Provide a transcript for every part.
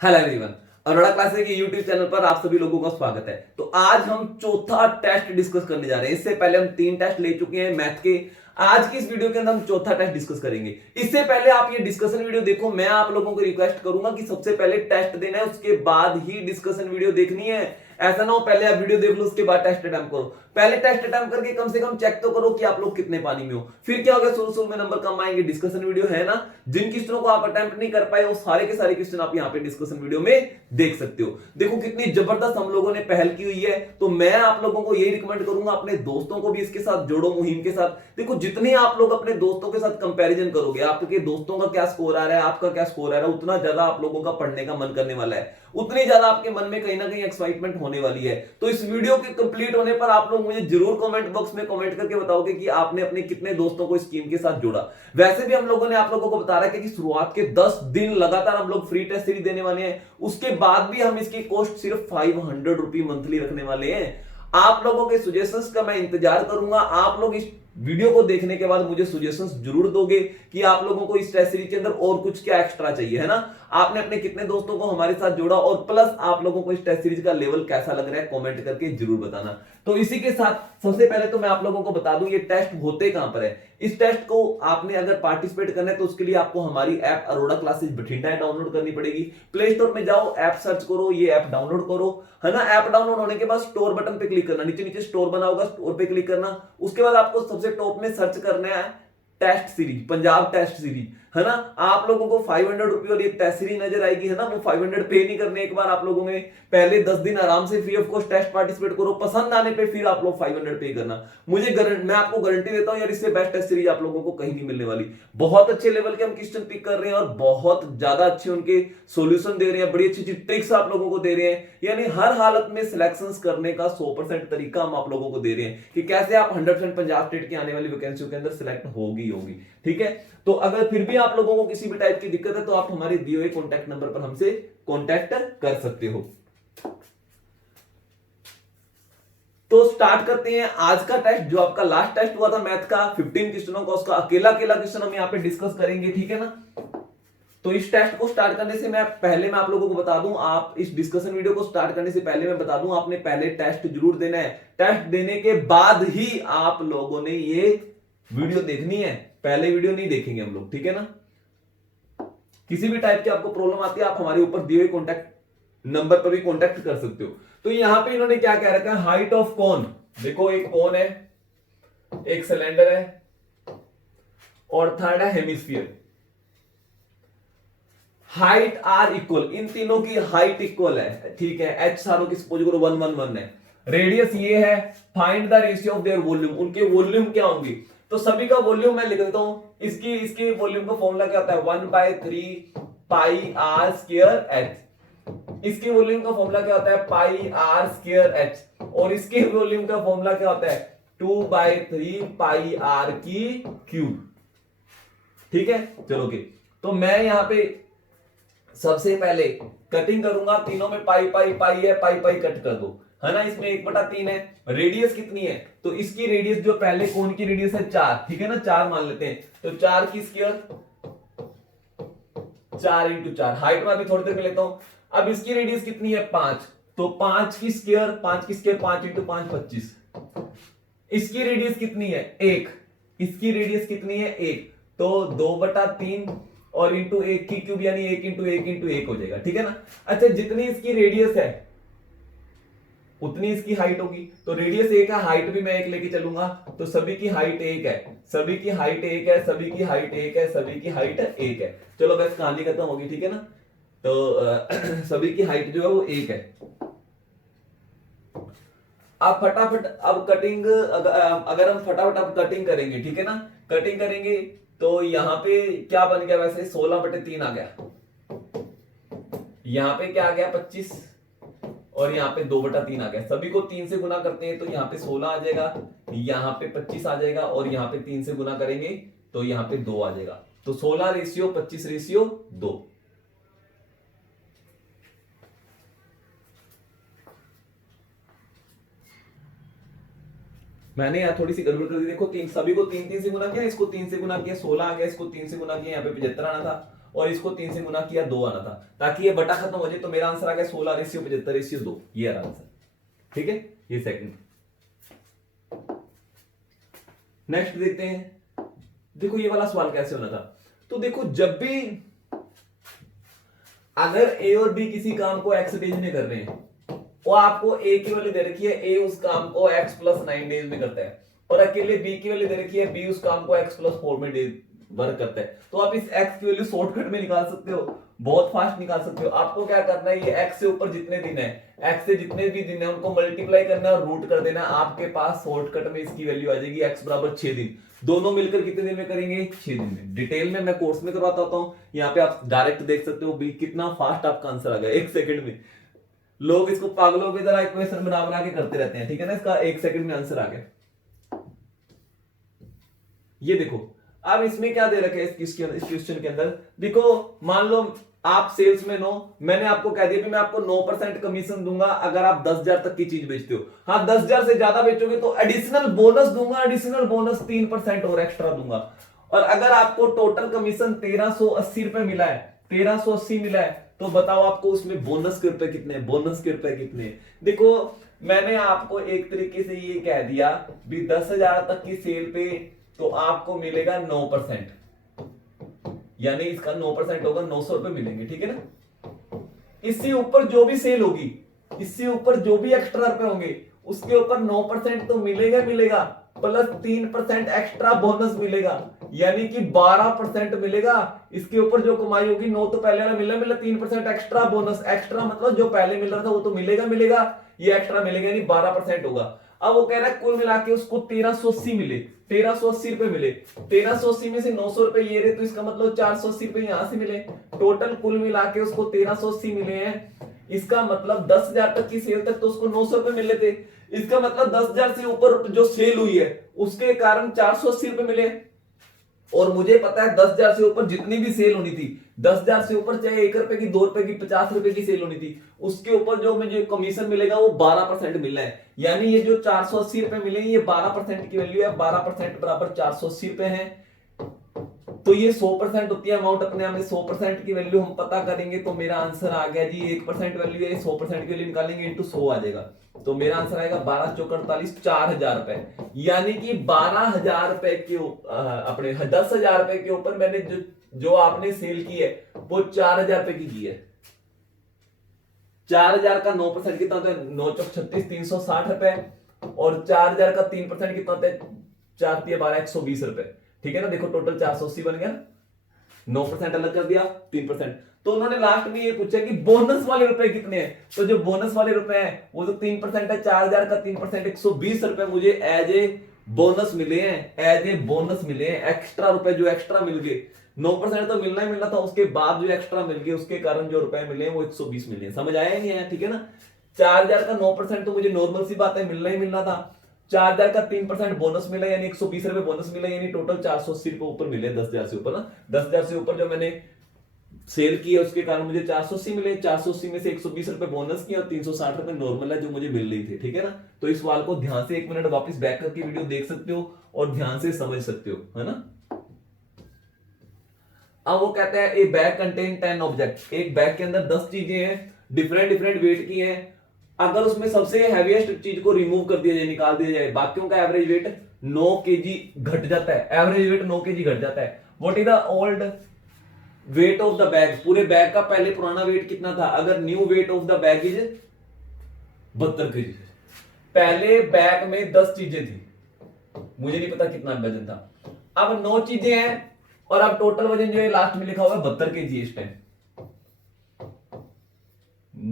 Hello everyone, Arora classes के YouTube channel पर आप सभी लोगों का स्वागत है। तो आज हम चौथा टेस्ट डिस्कस करने जा रहे हैं। इससे पहले हम 3 टेस्ट ले चुके हैं मैथ के। आज की इस वीडियो के अंदर हम चौथा टेस्ट डिस्कस करेंगे। इससे पहले आप ये डिस्कशन वीडियो देखो, मैं आप लोगों को रिक्वेस्ट करूंगा कि सबसे पहले टेस्ट देना है, उसके बाद ही डिस्कशन वीडियो देखनी है। ऐसा ना हो पहले आप वीडियो देख लो उसके बाद टेस्ट अटेम्प्ट करो। पहले टेस्ट अटेम्प्ट करके कम से कम चेक तो करो कि आप लोग कितने पानी में हो। फिर क्या होगा, शुरू शुरू में नंबर कम आएंगे। डिस्कशन वीडियो है ना, जिन क्वेश्चनों को आप अटेम्प्ट नहीं कर पाए वो सारे के सारे क्वेश्चन आप यहाँ पे डिस्कशन वीडियो में देख सकते हो। देखो कितनी जबरदस्त हम लोगों ने पहल की हुई है। तो मैं आप लोगों को यही रिकमेंड करूंगा, अपने दोस्तों को भी इसके साथ जोड़ो, मुहिम के साथ। देखो जितने आप लोग अपने दोस्तों के साथ कंपैरिजन करोगे, आपके दोस्तों का क्या स्कोर आ रहा है, आपका क्या स्कोर आ रहा है, उतना ज्यादा आप लोगों का पढ़ने का मन करने वाला है, उतनी ज्यादा आपके मन में कहीं ना कहीं एक्साइटमेंट होने वाली है। तो इस वीडियो के कंप्लीट होने पर आप लोग मुझे जरूर कमेंट बॉक्स में कमेंट करके बताओगे कि आपने अपने कितने दोस्तों को इस स्कीम के साथ जोड़ा। वैसे भी हम लोगों ने आप लोगों को बता रखा है कि शुरुआत के 10 दिन लगातार हम लोग फ्री टेस्ट सीरीज देने वाले हैं। उसके बाद भी हम इसकी कॉस्ट सिर्फ 500 रुपी मंथली रखने वाले हैं। आप लोगों के सुजेशंस का मैं इंतजार करूंगा। आप लोग इस वीडियो को देखने के बाद मुझे सुजेशंस जरूर दोगे कि आप लोगों को इस टेस्ट सीरीज के अंदर और कुछ क्या एक्स्ट्रा चाहिए, है ना। आपने अपने कितने दोस्तों को हमारे साथ जोड़ा और प्लस आप लोगों को इस टेस्ट सीरीज का लेवल कैसा लग रहा है कमेंट करके जरूर बताना। तो इसी के साथ सबसे पहले तो मैं आप लोगों को बता दूं ये टेस्ट होते कहां पर है। इस टेस्ट को आपने अगर पार्टिसिपेट करना है तो उसके लिए आपको हमारी app Arora classes Bathinda download करनी पड़ेगी। प्ले स्टोर में जाओ, ऐप सर्च करो, ये ऐप डाउनलोड करो, है ना। ऐप डाउनलोड होने के बाद स्टोर बटन पे क्लिक करना, नीचे नीचे स्टोर बना होगा, स्टोर पे क्लिक करना। उसके बाद आपको सबसे टॉप में सर्च करना है test series, Punjab test series, है ना। आप लोगों को 500 रुपये और ये टेस्ट सीरीज नजर आएगी, है ना। वो 500 पे नहीं करने, एक बार आप लोगों ने पहले 10 दिन आराम से free of cost test participate करो, पसंद आने पे फिर आप लोग 500 पे करना। मैं आपको गारंटी देता हूं यार, इससे बेस्ट टेस्ट सीरीज आप लोगों को कहीं नहीं मिलने वाली। बहुत अच्छे लेवल के हम क्वेश्चन पिक कर रहे हैं और बहुत ज्यादा अच्छे उनके सॉल्यूशन दे रहे हैं, बड़ी अच्छी अच्छी ट्रिक्स आप लोगों को दे रहे हैं। यानी हर हालत में सिलेक्शन करने का 100% तरीका हम आप लोगों को दे रहे हैं कि कैसे आप 100% पंजाब स्टेट की आने वाली वैकेंसियों के अंदर सिलेक्ट होगी। ठीक है। तो अगर फिर भी आप लोगों को किसी भी टाइप की दिक्कत है तो आप हमारे दिए हुए कॉन्टैक्ट नंबर पर हमसे कॉन्टैक्ट कर सकते हो। तो स्टार्ट करते हैं आज का टेस्ट। जो आपका लास्ट टेस्ट हुआ था मैथ का 15 क्वेश्चनों का, उसका अकेला अकेला क्वेश्चन हम यहाँ पे डिस्कस करेंगे, ठीक है ना। तो इस टेस्ट को स्टार्ट करने से मैं आप लोगों को बता दूं, आप इस डिस्कशन वीडियो को स्टार्ट करने से पहले मैं बता दूं, आपने पहले टेस्ट जरूर देना है। टेस्ट देने के बाद ही आप लोगों ने ये वीडियो देखनी है, पहले वीडियो नहीं देखेंगे हम लोग, ठीक है ना। किसी भी टाइप की आपको प्रॉब्लम आती है आप हमारे ऊपर दिए हुए कॉन्टैक्ट नंबर पर भी कॉन्टैक्ट कर सकते हो। तो यहां पे इन्होंने क्या कह रखा है, हाइट ऑफ कॉन। देखो एक कॉन है, एक सिलेंडर है और थर्ड है हेमिस्फीयर। हाइट आर इक्वल, इन तीनों की हाइट इक्वल है, ठीक है। एच सारों की सपोज करो 1 1 1 है। रेडियस ये है। Find the ratio of their volume, उनके वॉल्यूम क्या होंगी। तो सभी का वॉल्यूम मैं लिख देता हूं। इसकी वॉल्यूम का फॉर्मूला क्या होता है, 1/3 पाई आर स्क्वायर एच। इसकी वॉल्यूम का फॉर्मूला क्या होता है, पाई आर स्क्वायर एच। और इसके वॉल्यूम का फॉर्मूला क्या होता है, 2/3 पाई आर की क्यूब। ठीक है, चलो के। तो मैं यहां पे सबसे पहले कटिंग करूंगा, तीनों में पाई पाई पाई है, पाई पाई कट कर दो, है ना। इसमें 1/3 है। रेडियस कितनी है, तो इसकी रेडियस जो पहले कोन की रेडियस है 4, ठीक है ना, 4 मान लेते हैं। तो 4 की स्क्वायर 4 इंटू 4। हाइट में अभी थोड़ी देर में लेता हूं। अब इसकी रेडियस कितनी है 5, तो 5 की स्क्वायर 5 इंटू 5 25। इसकी रेडियस कितनी है 1, इसकी रेडियस कितनी है 1, तो 2/3 और इंटू 1 की क्यूब यानी 1 इंटू 1 इंटू 1 हो जाएगा, ठीक है ना। अच्छा, जितनी इसकी रेडियस है उतनी इसकी हाइट होगी। तो रेडियस 1 है, हाइट भी मैं 1 लेके चलूंगा, तो सभी की हाइट 1 है, सभी की हाइट 1 है, सभी की हाइट 1 है, सभी की हाइट 1 है। चलो बस कहानी खत्म होगी, ठीक है ना। तो सभी की हाइट जो है वो 1 है। आप फटाफट अब कटिंग, अगर हम फटाफट अब कटिंग करेंगे, ठीक है ना, कटिंग करेंगे तो यहां पे क्या बन गया, वैसे 16/3 आ गया। यहां पे क्या आ गया 25 और यहाँ पे 2/3 आ गया। सभी को 3 से गुना करते हैं तो यहाँ पे 16 आ जाएगा, यहाँ पे 25 आ जाएगा और यहाँ पे 3 से गुना करेंगे तो यहाँ पे 2 आ जाएगा। तो 16:25:2। मैंने यहाँ थोड़ी सी गड़बड़ कर दी। देखो सभी को 3 3 से गुना किया, इसको 3 से गुना किया 16 आ गया, इसको 3 से गुना किया यहाँ पे 75 आना था और इसको 3 से गुना किया 2 आना था, ताकि ये बटा खत्म हो जाए। तो मेरा आंसर आ गया 16:75:2, ये रहा आंसर। ठीक है, ये सेकंड। नेक्स्ट देखते हैं। देखो ये वाला सवाल कैसे होना था। तो देखो जब भी अगर ए और बी किसी काम को एक्स डेज में कर रहे हैं, वो आपको ए की वैल्यू दे रखी है, ए उस काम को x + 9 डेज में करता है, और अकेले बी की वैल्यू दे रखी है, बी उस काम को x + 4 में डेज वर्क करता है। तो आप इस x की वैल्यू शॉर्टकट में निकाल सकते हो, बहुत फास्ट निकाल सकते हो। आपको क्या करना है, ये x से ऊपर जितने दिन है, x से जितने भी दिन है उनको मल्टीप्लाई करना है और रूट कर देना। आपके पास शॉर्टकट में इसकी वैल्यू आ जाएगी x = 6 दिन। दोनों मिलकर कितने दिन में करेंगे, 6 दिन में। डिटेल में मैं कोर्स में करवाता होता हूं, यहाँ पे आप डायरेक्ट देख सकते हो भी कितना फास्ट आपका आंसर आ गया 1 सेकंड में। लोग इसको पागलों की तरह इक्वेशन बना बना के करते रहते हैं, ठीक है ना। इसका 1 सेकंड में आंसर आ गया। ये देखो अब इसमें क्या दे रखे है इस क्वेश्चन के अंदर। देखो मान लो आप सेल्समैन हो, मैंने आपको कह दिया कि मैं आपको 9% कमीशन दूंगा अगर आप 10,000 तक की चीज बेचते हो। हाँ 10,000 से ज्यादा बेचोगे तो एडिशनल बोनस दूंगा, एडिशनल बोनस 3% और एक्स्ट्रा दूंगा। और अगर आपको टोटल कमीशन 1380 रुपए मिला है, 1380 मिला है, तो बताओ आपको उसमें बोनस के रुपए कितने, बोनस के रुपए कितने। देखो मैंने आपको एक तरीके से ये कह दिया भी 10,000 तक की सेल पे तो आपको मिलेगा 9%, यानी इसका 9% होगा, 900 रुपए मिलेंगे, ठीक है ना। इससे ऊपर जो भी सेल होगी, इससे ऊपर जो भी एक्स्ट्रा रुपए होंगे, उसके ऊपर 9% तो मिलेगा मिलेगा, प्लस 3% एक्स्ट्रा बोनस मिलेगा, यानी कि 12% मिलेगा। इसके ऊपर जो कमाई होगी 9 तो पहले वाला मिला 3% एक्स्ट्रा बोनस, एक्स्ट्रा मतलब जो पहले मिल रहा था वो तो मिलेगा मिलेगा, ये एक्स्ट्रा मिलेगा, यानी 12% होगा। अब वो कह रहा है कुल मिला के उसको 1380 मिले, 1380 रुपए मिले। 1380 में से 900 रुपए ये रहे, तो इसका मतलब 480 रुपए यहां से मिले। टोटल कुल मिला के उसको 1380 मिले हैं। इसका मतलब 10,000 तक की सेल तक तो उसको 900 रुपए मिले थे। इसका मतलब 10,000 से ऊपर जो सेल हुई है उसके कारण 480 रुपए मिले। और मुझे पता है 10,000 से ऊपर जितनी भी सेल होनी थी, 10,000 से ऊपर चाहे 1 रुपए की, 2 रुपए की, 50 रुपए की सेल होनी थी, उसके ऊपर जो मुझे कमीशन मिलेगा वो 12% मिलना है। यानी ये जो 480 रुपए मिले ये 12% की वैल्यू है, 12% बराबर 480 रुपए है। तो ये 100% होती है अमाउंट, अपने आप में 100% की वैल्यू हम पता करेंगे तो मेरा आंसर आ गया जी 1% वैल्यू है, 100% की वैल्यू निकालेंगे इंटू 100 आ जाएगा। तो मेरा आंसर आएगा 12 × 4 = 48, 4,000 रुपए। यानी कि 12,000 रुपए के अपने 10,000 रुपए के ऊपर मैंने जो आपने सेल की है वो 4,000 रुपए की है। 4,000 का 9% कितना होता है, 9 × 4 = 36, 360 रुपए। और 4,000 का 3% कितना होता है, 4 × 3 = 12, 120 रुपए। ठीक है ना। देखो टोटल 480 बन गया, 9% अलग कर दिया, 3%। तो उन्होंने लास्ट में ये पूछा कि बोनस वाले रुपए कितने हैं। तो जो बोनस वाले रुपए हैं वो तो 3% है, 4,000 का 3% 120 रुपए मुझे एज ए बोनस मिले हैं, एज ए बोनस मिले हैं। एक्स्ट्रा रुपए जो एक्स्ट्रा मिल गए, 9% तो मिलना ही मिलना था, उसके बाद जो एक्स्ट्रा मिल गए उसके कारण जो रुपए मिले हैं वो 120 मिले हैं। समझ आया नहीं आया, ठीक है ना। 4,000 का 9% तो मुझे नॉर्मल सी बात है, मिलना ही मिलना था। 4,000 का 3% बोनस मिला, यानी 120 रुपए बोनस मिला, यानी टोटल 480 रुपए ऊपर मिले 10,000 से ऊपर ना। 10,000 से ऊपर जो मैंने सेल की है उसके कारण मुझे 480 मिले। 480 में से 120 रुपए बोनस किया और 360 रुपए नॉर्मल है जो मुझे मिल रही थी, ठीक है ना। तो इस सवाल को ध्यान से 1 मिनट वापस बैक करके वीडियो देख सकते हो और ध्यान से समझ सकते हो, है ना। अब वो कहता है ए बैग कंटेन 10 ऑब्जेक्ट, एक बैग के अंदर 10 चीजें हैं, डिफरेंट डिफरेंट वेट की हैं। अगर उसमें सबसे हैवीएस्ट चीज को रिमूव कर दिया जाए, निकाल दिया जाए, बाकियों का एवरेज वेट 9 kg घट जाता है, एवरेज वेट 9 kg घट जाता है। What is the old weight of the bag, पूरे बैग का पहले पुराना वेट कितना था। अगर new weight of the bag is 72 kg। पहले बैग में 10 चीजें थी, मुझे नहीं पता कितना वजन था। अब 9 चीजें हैं और अब टोटल वजन जो है लास्ट में लिखा हुआ है 72 kg इस टाइम।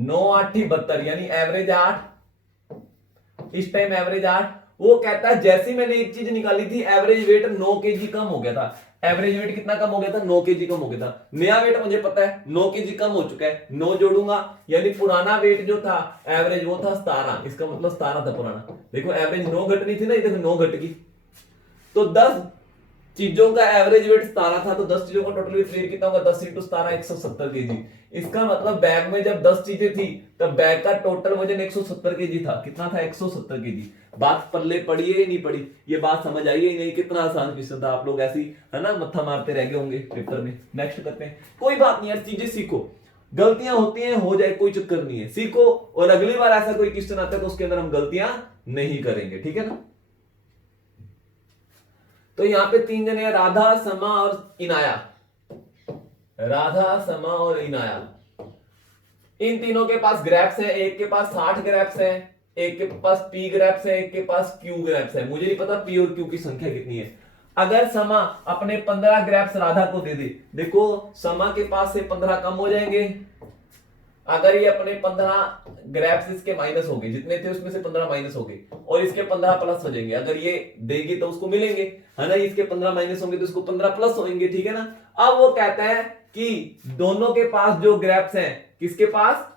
9 8 72, यानी एवरेज 8, इस टाइम एवरेज 8। वो कहता है जैसे ही मैंने एक चीज निकाली थी एवरेज वेट 9 kg कम हो गया था। एवरेज वेट कितना कम हो गया था, 9 kg कम हो गया था। नया वेट मुझे पता है 9 kg कम हो चुका है, 9 जोड़ूंगा, यानी पुराना वेट जो था एवरेज वो था 17, इसका मतलब 17 था पुराना। देखो एवरेज 9 घटनी थी ना, देखो 9 घट गई। तो 10 चीजों का एवरेज वेट 17 था, तो 10 चीजों का टोटल वेट कितना होगा, 10 × 17 170 kg। इसका मतलब बैग में जब 10 चीजें थी तब बैग का टोटल वजन 170 kg था। कितना था, 170 kg। बात पल्ले पड़ी है नहीं पड़ी, ये बात समझ आई है नहीं? कितना आसान क्वेश्चन था, आप लोग ऐसी है ना मत्था मारते रह गए होंगे पेपर में। नेक्स्ट करते हैं। कोई बात नहीं यार, चीजें सीखो, गलतियां होती हैं, हो जाए, कोई चक्कर नहीं है, सीखो, और अगली बार ऐसा कोई क्वेश्चन आता है तो उसके अंदर हम गलतियां नहीं करेंगे, ठीक है ना। तो यहाँ पे 3 जने हैं, राधा, समा और इनाया। राधा, समा और इनाया, इन तीनों के पास ग्रैप्स है। एक के पास 60 ग्रैप्स है, एक के पास पी ग्रैप्स है, एक के पास क्यू ग्रैप्स है। मुझे नहीं पता पी और क्यू की संख्या कितनी है। अगर समा अपने 15 ग्रैप्स राधा को दे दे, देखो समा के पास से 15 कम हो जाएंगे। अगर ये अपने 15 ग्रैप्स इसके माइनस हो गए, जितने थे उसमें से 15 माइनस हो गए, और इसके 15 प्लस हो जाएंगे। अगर ये देगी तो उसको मिलेंगे, है ना। इसके 15 माइनस होंगे तो उसको 15 प्लस होंगे, ठीक है ना। अब वो कहता है कि दोनों के पास जो ग्रैप्स हैं, किसके पास,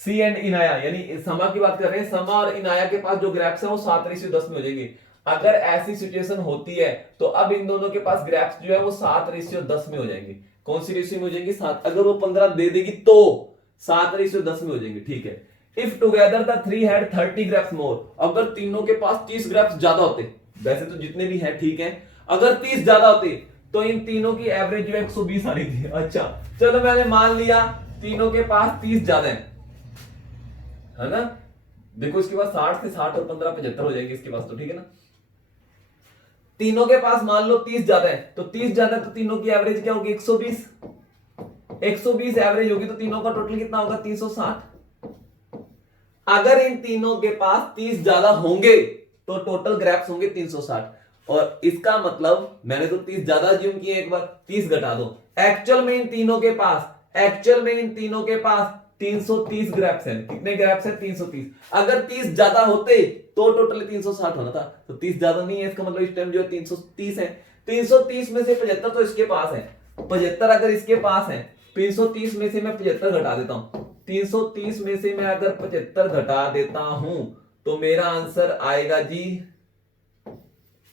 सी एंड इनाया, यानी समा की बात कर रहे हैं, समा और इनाया के पास जो ग्रैप्स हैं वो 7:10 में हो जाएंगे। अगर ऐसी सिचुएशन होती है तो अब इन दोनों के पास ग्रैप्स जो है वो 7:10 में हो जाएंगे। कौन सी रेशियो में हो जाएंगी, 7। अगर वो 15 दे देगी तो 7:10 में हो जाएंगे, ठीक है। If together the 3 had 30 grapes more, अगर तीनों के पास 30 ग्रैप्स ज्यादा होते, वैसे तो जितने भी हैं ठीक है, अगर 30 ज्यादा होते तो इन तीनों की एवरेज जो 120 आ रही थी। अच्छा चलो मैंने मान लिया तीनों के पास 30 ज्यादा है ना। देखो इसके पास 60 से 60 और 15 75 हो जाएंगे इसके पास, तो ठीक है ना। तीनों के पास मान लो 30 ज्यादा है, तो 30 ज्यादा तो तीनों की एवरेज क्या होगी, 120। 120 एवरेज होगी तो तीनों का टोटल कितना होगा, 360। अगर इन तीनों के पास 30 ज्यादा होंगे तो टोटल ग्रैप्स होंगे 360। और इसका मतलब मैंने तो 30 ज्यादा अज्यूम किए, एक बार 30 घटा दो। एक्चुअल में इन तीनों के पास 330 ग्रैप्स हैं। कितने ग्रैप्स हैं, 330। अगर 30 ज्यादा होते तो टोटल 360 होना था, तो 30 ज्यादा नहीं है, इसका मतलब इस टाइम जो है 330 है। 330 में से 75 तो इसके पास है, 75 अगर इसके पास है, 330 में से मैं 75 घटा देता हूं। 330 में से मैं अगर 75 घटा देता हूं तो मेरा आंसर आएगा जी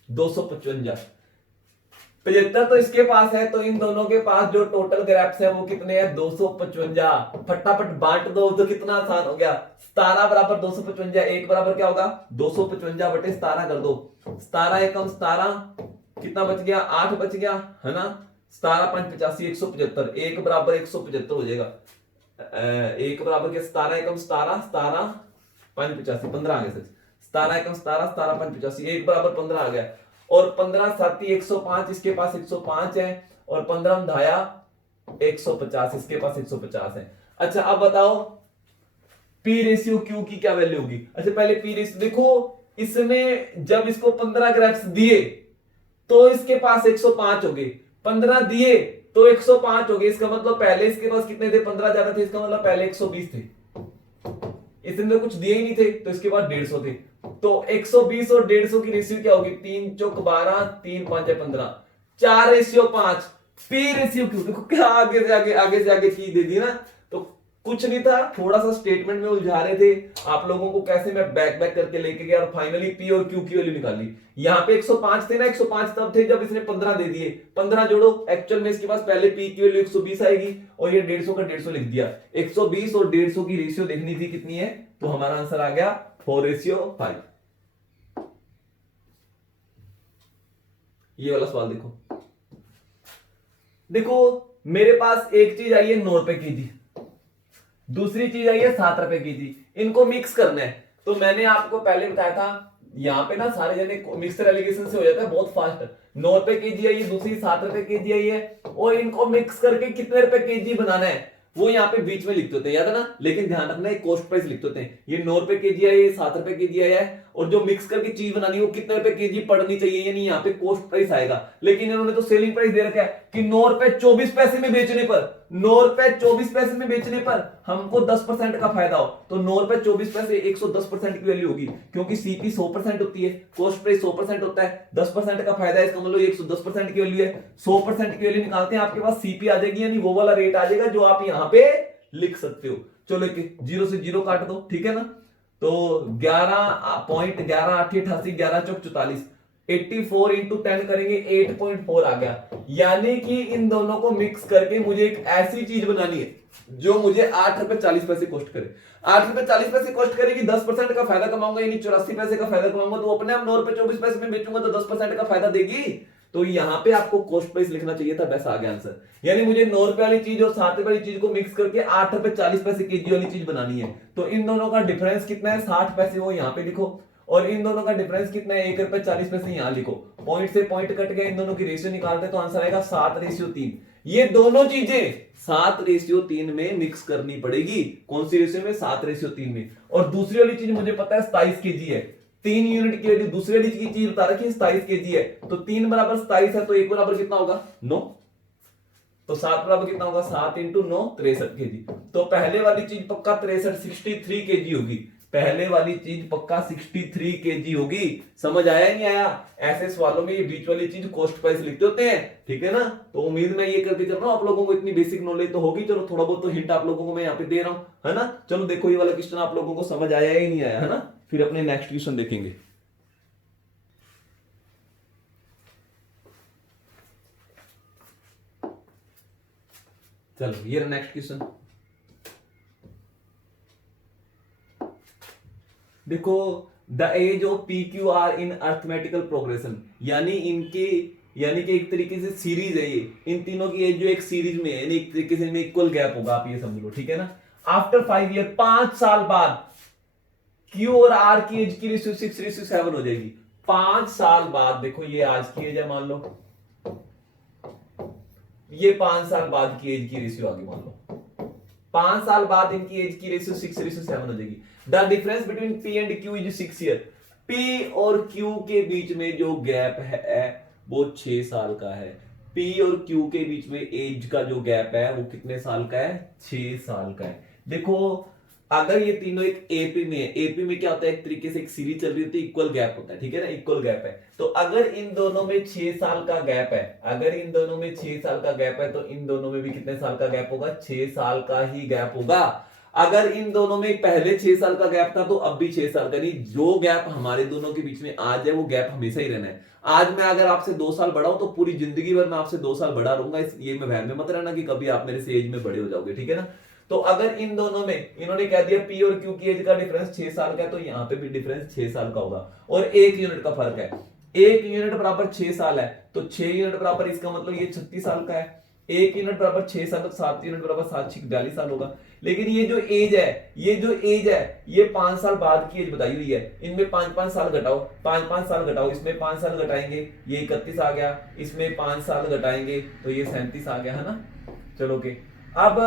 255। 75 तो इसके पास है, तो इन दोनों के पास जो टोटल ग्रैप्स है वो कितने हैं, 255। फटाफट बांट दो तो कितना आसान हो गया। 17 बराबर 255, एक बराबर क्या होगा, 255 बटे 17 कर दो। 17 एकम 17, कितना बच गया, 8 बच गया, है ना। 17 5 85, 175, एक बराबर 175 हो जाएगा। एक बराबर क्या, 17 एकम 17, 17 5 85, 15 आ गया सच। 17 एकम 17, 17 5 85, एक बराबर 15 आ गया। और 15 साथी 105, इसके पास 105 है, और 15 धाया 150, इसके पास 150 है। अच्छा अब बताओ पी रेशियो क्यू की क्या वैल्यू होगी। अच्छा पहले पी रेशियो देखो, इसने जब इसको 15 ग्रैप्स दिए तो इसके पास 105 हो गए, 15 दिए तो 105 हो गए। इसका मतलब पहले इसके पास कितने थे, 15 ज्यादा थे, इसका मतलब पहले 120 थे। इसने कुछ दिए ही नहीं थे तो इसके पास 150 थे। तो 120 और 150 की रेशियो क्या होगी, 3 चौक 12, 3 5 15, 4:5। पी रेशियो क्यों, देखो क्या आगे से आगे चीज दे दी ना। तो कुछ नहीं था, थोड़ा सा स्टेटमेंट में उलझा रहे थे आप लोगों को, कैसे मैं बैक करके लेके गया और फाइनली पी और क्यू की वैल्यू निकाली। यहाँ पे 105 थे ना, 105 तब थे जब इसने 15 दे दिए। 15 जोड़ो, एक्चुअल में इसके पास पहले पी की वैल्यू 120 आएगी, और ये 150 का 150 लिख दिया। 120 और 150 की रेशियो देखनी थी कितनी है, तो हमारा आंसर आ गया 4:5। ये वाला सवाल देखो मेरे पास एक चीज आई है 9 रुपए केजी, दूसरी चीज आई है 7 रुपए केजी, इनको मिक्स करना है। तो मैंने आपको पहले बताया था यहाँ पे ना सारे जने मिक्सर एलिगेशन से हो जाता है बहुत फास्ट। 9 रुपए केजी आई है, दूसरी 7 रुपए केजी आई है, और इनको मिक्स करके कितने रुपए केजी बनाना है वो यहाँ पे बीच में लिखते होते हैं, याद है ना। लेकिन ध्यान रखना है कॉस्ट प्राइस लिखते होते हैं। ये 9 रुपए केजी आई है, 7 रुपए केजी आया है, और जो मिक्स करके चीज बनानी है वो कितने रुपए केजी पड़नी चाहिए, यानी यहाँ पे कॉस्ट प्राइस आएगा। लेकिन इन्होंने तो सेलिंग प्राइस दे रखा है कि 9 रुपए 24 पैसे में बेचने पर, 9 रुपए 24 पैसे में बेचने पर हमको 10% का फायदा हो, तो 9 रुपए 24 पैसे 110% की वैल्यू होगी, क्योंकि सीपी 100% होती है, कॉस्ट प्राइस 100% होता है, 10% का फायदा है, इसका मतलब 110% की वैल्यू है। 100% की वैल्यू निकालते हैं, आपके पास सीपी आ जाएगी, यानी वो वाला रेट आ जाएगा जो आप यहाँ पे लिख सकते हो। चलो 0 से 0 काट दो, ठीक है ना। तो 11.1188 11 चौक 44, 84 इंटू 10 करेंगे 8.4 आ गया। यानी कि इन दोनों को मिक्स करके मुझे एक ऐसी चीज बनानी है जो मुझे 8 रुपए 40 पैसे कॉस्ट करे। 8 रुपए 40 पैसे कॉस्ट करेगी, 10% का फायदा कमाऊंगा, यानी 84 पैसे का फायदा कमाऊंगा, तो अपने आप 9 रुपए 24 पैसे में बेचूंगा तो 10% का फायदा देगी। तो यहां पे आपको कॉस्ट प्राइस लिखना चाहिए था, बस आ गया आंसर। यानी मुझे 9 रुपए वाली चीज और 7 रुपए वाली चीज को मिक्स करके 8 रुपए 40 पैसे केजी वाली चीज बनानी है। तो इन दोनों का डिफरेंस कितना है, 60 पैसे, वो यहां पे लिखो। और इन दोनों का डिफरेंस कितना है, 1 रुपए 40 पैसे, यहां लिखो। पॉइंट से पॉइंट कट गया, इन दोनों की रेशियो निकालते तो आंसर आएगा 7:3। ये दोनों चीजें 7:3 में मिक्स करनी पड़ेगी। कौन सी रेशियो में, 7:3 में। और दूसरी वाली चीज मुझे पता है 27 केजी है, 3 यूनिट की वैल्यू दूसरी वाली की चीज बता रखी है 27 केजी है, तो 3 बराबर 27 है, तो 1 बराबर कितना होगा, 9। तो 7 बराबर कितना होगा, 7 इंटू 9 63 केजी। तो पहले वाली चीज पक्का 63 केजी होगी, पहले वाली चीज पक्का 63 केजी होगी। समझ आया नहीं आया? ऐसे सवालों में ये बीच वाली चीज कॉस्ट प्राइस लिखते होते हैं, ठीक है ना। तो उम्मीद मैं ये करके चल रहा हूं आप लोगों को इतनी बेसिक नॉलेज तो होगी। चलो थोड़ा बहुत तो हिंट आप लोगों को मैं यहाँ पे दे रहा हूं, है ना। चलो देखो ये वाला क्वेश्चन आप लोगों को समझ आया ही नहीं आया, है ना। फिर अपने नेक्स्ट क्वेश्चन देखेंगे। चलो ये नेक्स्ट क्वेश्चन देखो। The age of P Q R in arithmetical progression, यानी कि एक तरीके से सीरीज है ये। इन तीनों की एज जो एक सीरीज में है, यानी एक तरीके से इक्वल गैप होगा, आप ये समझ लो, ठीक है ना। आफ्टर 5 ईयर, 5 साल बाद क्यू और आर की एज की रेशियो 6:7 हो जाएगी। 5 साल बाद, देखो ये आज की एज है मान लो, ये 5 साल बाद की एज की रेशियो आ गई मान लो। 5 साल बाद इनकी एज की रेशियो 6:7 हो जाएगी। The difference between P and Q is 6 year. P और क्यू के बीच में जो गैप है वो 6 साल का है। पी और क्यू के बीच में एज का जो गैप है वो कितने साल का है, 6 साल का है। देखो अगर ये तीनों एक एपी में है, एपी में क्या होता है, एक तरीके से एक सीरीज चल रही होती है, इक्वल गैप होता है, ठीक है ना, इक्वल गैप है। तो अगर इन दोनों में 6 साल का गैप है, अगर इन दोनों में 6 साल का गैप है, तो इन दोनों में भी कितने साल का गैप होगा, 6 साल का ही गैप होगा। अगर इन दोनों में पहले 6 साल का गैप था तो अब भी 6 साल का, नहीं, जो गैप हमारे दोनों के बीच में आज है वो गैप हमेशा ही रहना है। आज मैं अगर आपसे 2 साल बड़ा हूं तो पूरी जिंदगी भर मैं आपसे 2 साल बड़ा रहूंगा, ये मैं वहम में मत रहना कि कभी आप मेरे से एज में बड़े हो जाओगे, ठीक है ना। तो अगर इन दोनों में इन्होंने कह दिया पी और क्यू की एज का डिफरेंस 6 साल का है, तो यहां पे भी डिफरेंस 6 साल का होगा और 1 यूनिट का फर्क है। 1 यूनिट बराबर 6 साल है, तो 6 यूनिट बराबर, इसका मतलब ये 36 साल का है। 1 यूनिट बराबर 6 साल, तो 7 यूनिट बराबर 7×6 42 साल होगा। लेकिन ये जो एज है ये 5 साल बाद की एज बताई हुई है। इनमें 5-5 साल घटाओ, 5-5 साल घटाओ, इसमें 5 साल घटाएंगे ये 31 आ गया, इसमें 5 साल घटाएंगे तो ये 37 आ गया, है ना। चलो ओके, अब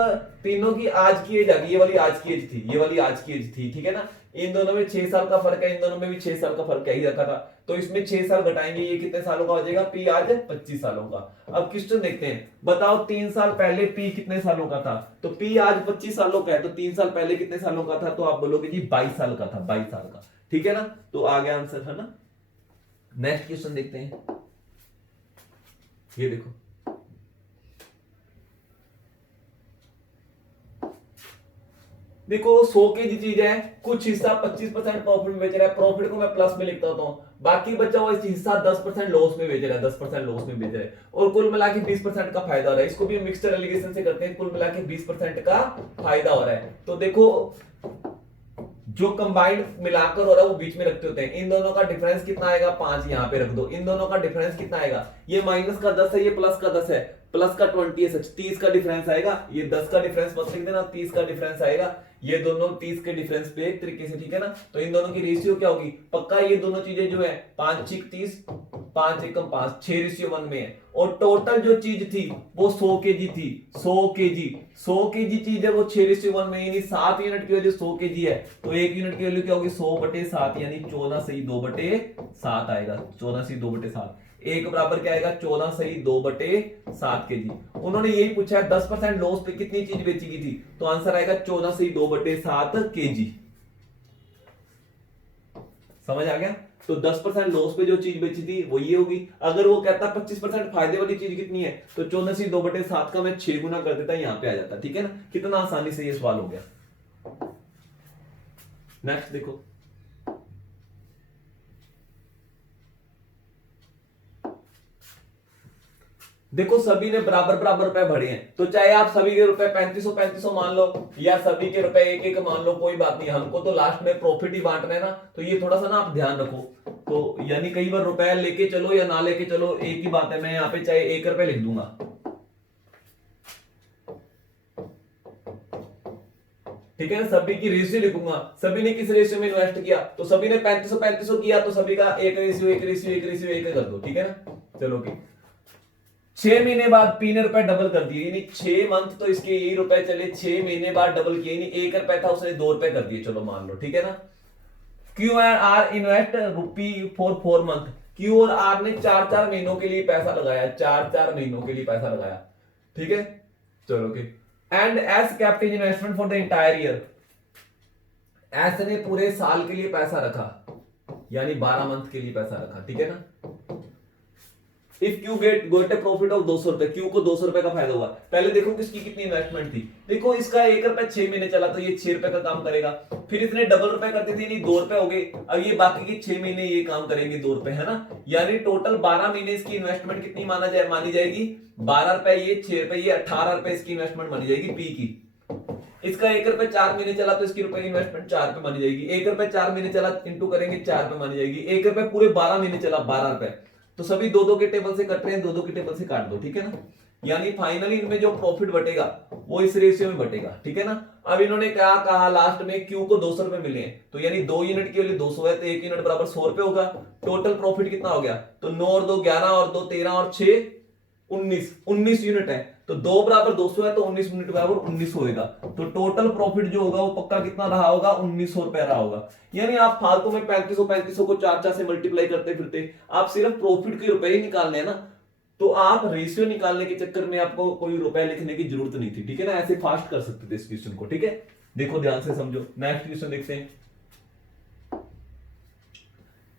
तीनों की आज की एज आ गई, ये वाली आज की एज थी, ये वाली आज की एज थी, ठीक है ना। इन दोनों में 6 साल का फर्क है, इन दोनों में भी 6 साल का फर्क ही रखा था, तो इसमें 6 साल घटाएंगे, ये कितने सालों का हो जाएगा, पी आज 25 सालों का। अब क्वेश्चन देखते हैं, बताओ 3 साल पहले पी कितने सालों का था, तो पी आज 25 सालों का है, तो 3 साल पहले कितने सालों का था, तो आप बोलोगे जी 22 साल का था, 22 साल का, ठीक है ना। तो आ गया आंसर, है ना। नेक्स्ट क्वेश्चन देखते हैं, ये देखो। देखो 100 केजी चीज है, कुछ हिस्सा 25% प्रॉफिट में बेच रहा है, प्रॉफिट को मैं प्लस में लिखता हूं, बाकी बचा हुआ हिस्सा 10% लॉस में बेच रहा है, 10% लॉस में बेच रहा है, और कुल मिला के 20% का फायदा हो रहा है। इसको भी मिक्सचर एलिगेशन से करते हैं, कुल मिला के 20% का फायदा हो रहा है। तो देखो जो कंबाइंड मिलाकर हो रहा है वो बीच में रखते होते हैं। इन दोनों का डिफरेंस कितना आएगा, 5 यहां पे रख दो। इन दोनों का डिफरेंस कितना आएगा, ये माइनस का 10 है, ये प्लस का 10 है, प्लस का 20 है, सच 30 का डिफरेंस आएगा। ये 10 का डिफरेंस मत लिख देना, 30 का डिफरेंस आएगा। ये दोनों 30 के डिफरेंस पे एक तरीके से, ठीक है ना। तो इन दोनों की रेशियो क्या होगी, पक्का ये दोनों चीजें जो है 5×6 30, 5×1 5, 6:1 में है। और टोटल जो चीज थी वो 100 केजी थी, 100 केजी चीज है वो 6:1 में, यानी 7 यूनिट की वैल्यू 100 केजी है, तो 1 यूनिट की वैल्यू क्या होगी, 100/7, यानी 14/2/7 आएगा। 14/2/7 एक बराबर क्या आएगा, 14/2/7 केजी। उन्होंने यही पूछा है 10% लॉस पे कितनी चीज बेची गई थी, तो आंसर आएगा 14/2/7 केजी। समझ आ गया। तो 10% लॉस पे जो चीज बेची थी वो ये होगी। अगर वो कहता 25% फायदे वाली चीज कितनी है, तो 14/2/7 का मैं 6 गुना कर देता, यहां पे आ जाता, ठीक है ना। कितना आसानी से ये सवाल हो गया। नेक्स्ट देखो, देखो सभी ने बराबर बराबर रुपए भरे हैं, तो चाहे आप सभी के रुपए 3500 मान लो या सभी के रुपए एक एक मान लो, कोई बात नहीं, हमको तो लास्ट में प्रॉफिट ही बांटना है ना। तो ये थोड़ा सा ना आप ध्यान रखो। तो यानी कई बार रुपए लेके चलो या ना लेके चलो एक ही बात है। मैं यहाँ पे चाहे 1 रुपए लिख दूंगा, ठीक है ना, सभी की रेशियो लिखूंगा, सभी ने किस रेशियो में इन्वेस्ट किया, तो सभी ने 3500 किया, तो सभी का 1 रेशियो 1 कर दो, ठीक है ना। चलो कि 6 महीने बाद पी ने रुपए डबल कर दिए, यानी 6 मंथ तो इसके यही रुपए चले, 6 महीने बाद डबल किए, यानी 1 रुपए था उसने 2 रुपए कर दिए, चलो मान लो, ठीक है ना। Q and R invest rupee for 4 month, Q और आर ने 4 महीनों के लिए पैसा लगाया, 4 महीनों के लिए पैसा लगाया, ठीक है। चलो कि and S kept investment for the entire year, S ने पूरे साल के लिए पैसा रखा, यानी 12 मंथ के लिए पैसा रखा, ठीक है ना। If Q got a profit of 200 रुपए, क्यू को 200 रुपए का फायदा हुआ। पहले देखो किसकी कितनी इन्वेस्टमेंट थी, देखो इसका 1 रुपए 6 महीने चला तो ये 6 रुपए का काम करेगा, फिर इसने डबल रुपए करते थे, यानी 2 रुपए हो गए, अब ये बाकी के 6 महीने ये काम करेंगे 2 रुपए, है ना। यानी टोटल 12 महीने इसकी इन्वेस्टमेंट कितनी मानी जाएगी, 12 रुपए ये 6 रुपए ये 18 रुपए इसकी इन्वेस्टमेंट मानी जाएगी पी की। इसका 1 रुपए 4 महीने चला तो इसकी रुपए इन्वेस्टमेंट 4 रुपए मानी जाएगी, 1 रुपए 4 महीने चला इंटू करेंगे 4 रुपए मानी जाएगी, 1 रुपए पूरे 12 महीने चला 12 रुपए, तो सभी 2-2 के टेबल से कट रहे हैं, 2-2 के टेबल से काट दो, ठीक है ना। यानी फाइनली इनमें जो प्रॉफिट बटेगा वो इस रेशियो में बटेगा, ठीक है ना। अब इन्होंने क्या कहा लास्ट में, क्यू को 200 रुपए मिले हैं, तो यानी 2 यूनिट के लिए 200 है, तो 1 यूनिट बराबर 100 रुपए होगा। टोटल प्रॉफिट कितना हो गया, तो 9 और 2 11 और 2 13 और 6 19 यूनिट है, तो 2 बराबर 200 है, तो 19 यूनिट बराबर 1900 होगा। तो टोटल प्रॉफिट जो होगा वो पक्का कितना रहा होगा, 1900 रुपए रहा होगा। यानी आप फालतू में 3500 को 4 से मल्टीप्लाई करते फिरते, आप सिर्फ प्रॉफिट के रुपए ही निकालने हैं ना, तो आप रेशियो निकालने के चक्कर में आपको कोई रुपए लिखने की जरूरत नहीं थी, ठीक है ना। ऐसे फास्ट कर सकते थे इस क्वेश्चन को, ठीक है। देखो ध्यान से समझो, नेक्स्ट क्वेश्चन देखते हैं।